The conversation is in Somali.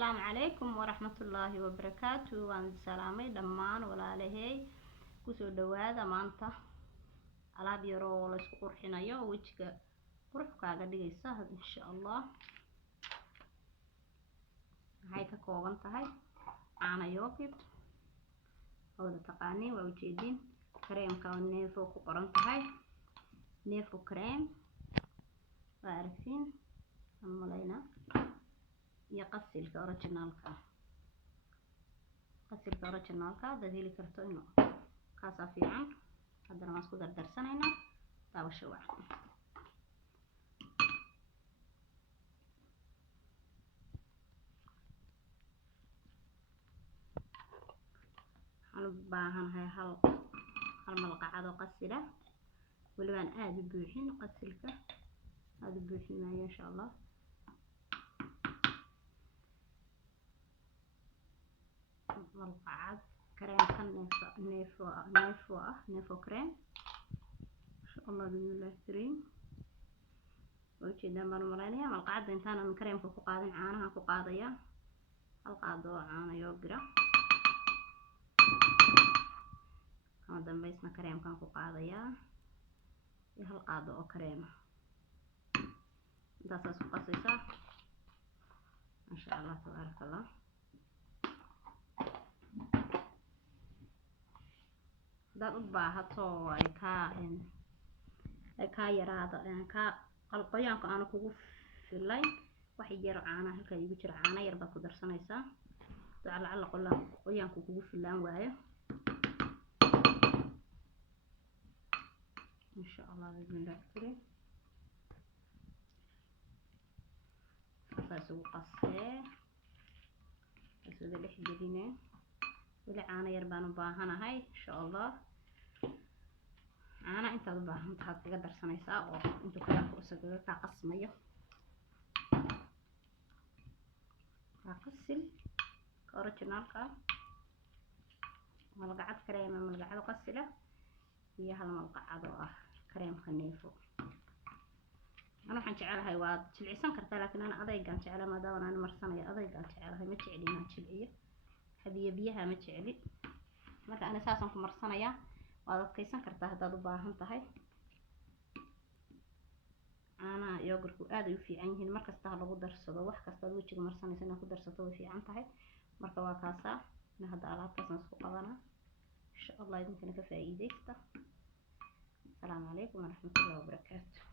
السلام عليكم ورحمة الله وبركاته. وان سلامي دمان ولا لهي كسو دوادا مانتا alaab yaro la isku qurxinayo wajiga qurux kaaga dhigaysa insha Allah. waxay ka kooban tahay caano yogurt oo taqaaniin waa ujeedin kareemka neefo ku qoran tahay neefo cream waa aragtiin malayna iyo qasilka originalka dad heli karto inuu kaasa fiican. haddana waan isku dardarsanaynaa daawasho wacan. waxaan u baahanahay hal malqacad oo qasila weli waan aad u buuxin qasilka aad u buuxinayo insha Allah. malqacad كريم نيفو كريم ان شاء الله باذن الله كريم وجهنا مرمرانيا ملقعد انتان من كريم كو قادن عانها كو قاديا القادو عانا يوغرا كما دنبيسنا كريم كان كو قاديا يا القادو او كريم انت اساس قصيصه ان شاء الله تبارك الله. dad u baahato ay ka yaraado ka qalqoyaanka aan kugu filay wax yar caana halka igu jira caana yar baad ku darsanaysaa dacalacala qoyaanku kugu filaan waayo insha Allah bismillah kare asaas ugu qasee asoo dhex gelinay weli caana yar baan u baahanahay insha Allah. أنا أنت ضبها أنت هتقدر سنة ساعة وأنت كلام فرصة كقسمية كقسل كأوريجينال ملقعة كريمة ملقعة قسلة هي هالملقعة كريم خنيفو. أنا حنشعلها هاي واد شلعسان كرتا لكن أنا أضيق عن شعلها ما دام أنا مرسنة أضيق عن شعلها ما تشعلي ما تشعلي هذه بيها ما تشعلي مثلا أنا أساسا في مرسنة waad kaysan kartaa hadaad u baahan tahay. caanaha yogurku aad ay u fiican yihiin markasta lagu darsado wax kasta aad wajiga marsanaysa inaad ku darsato way fiican tahay. marka waa kaasa in hadda alaabtaasna isku qabana insha Allah idinkana ka faa'iideysta. assalaamu calaykum waraxmatullaahi wabarakaatuh.